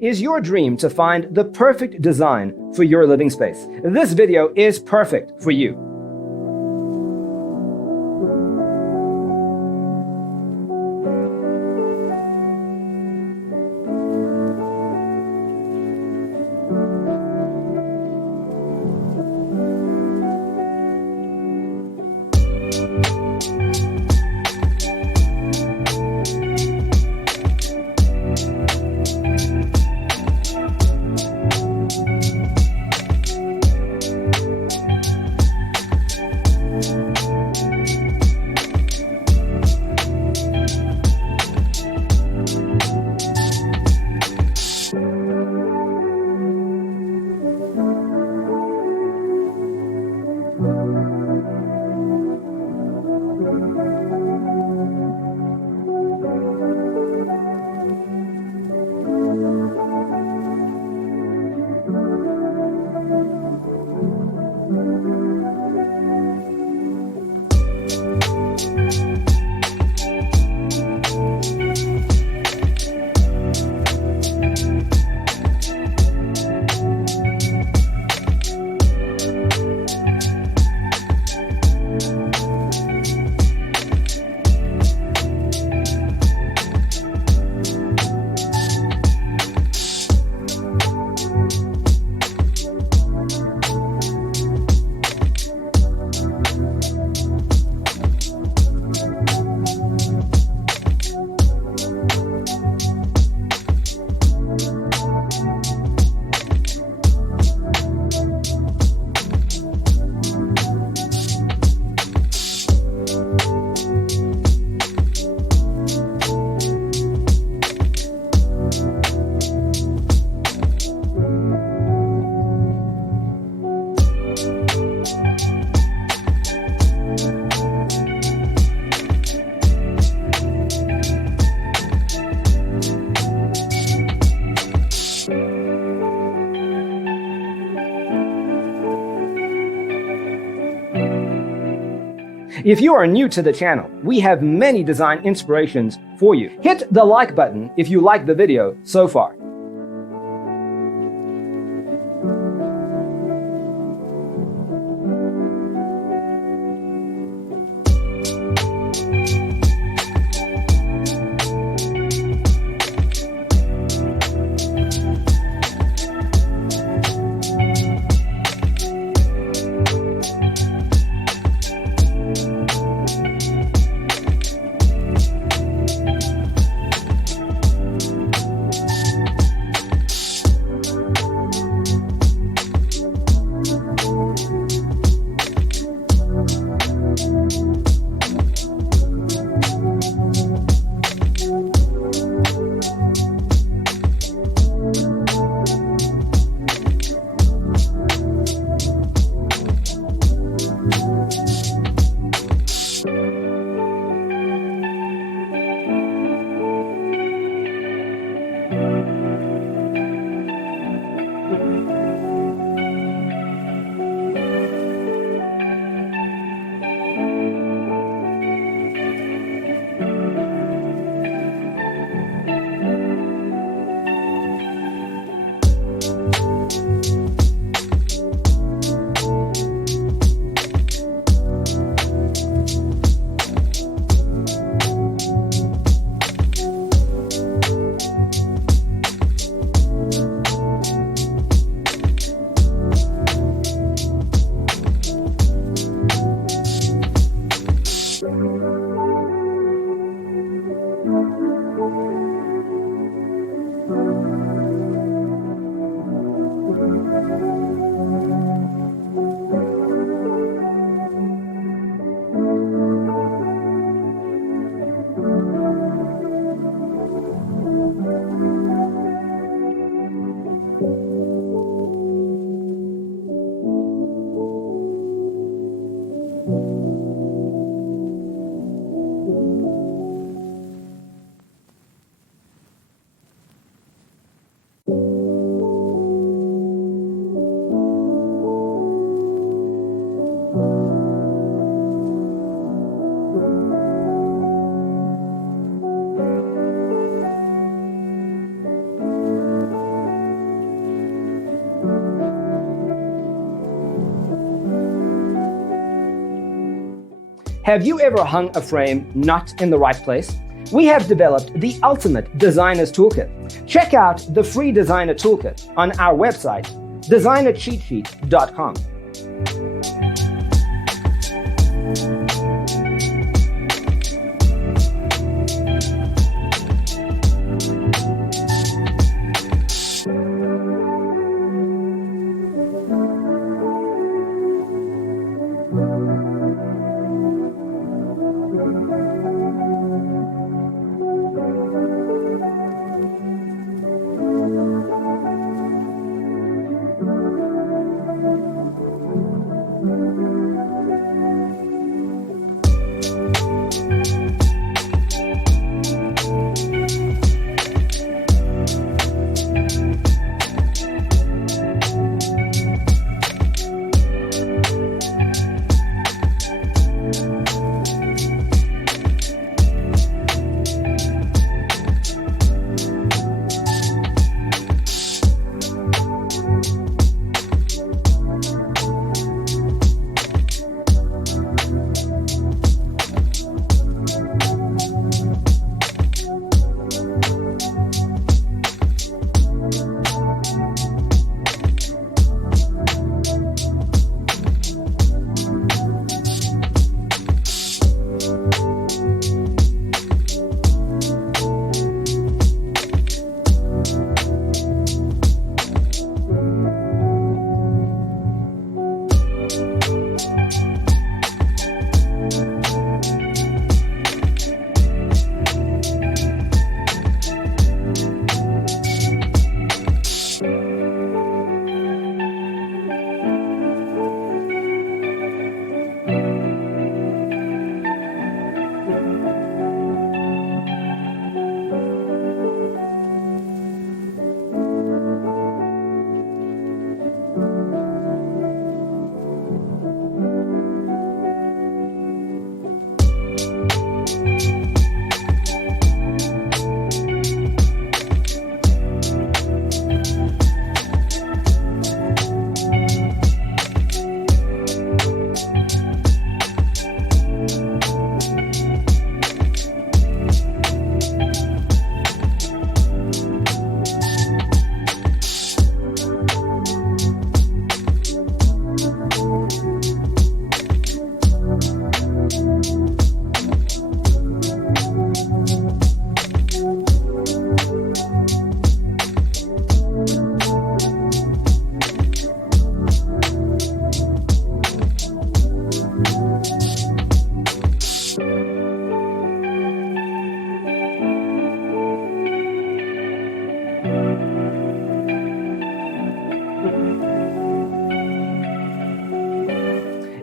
Is your dream to find the perfect design for your living space? This video is perfect for you. If you are new to the channel, we have many design inspirations for you. Hit the like button if you like the video so far. Have you ever hung a frame not in the right place? We have developed the ultimate designer's toolkit. Check out the free designer toolkit on our website, designercheatsheet.com.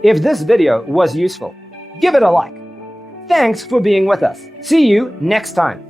If this video was useful, give it a like. Thanks for being with us. See you next time.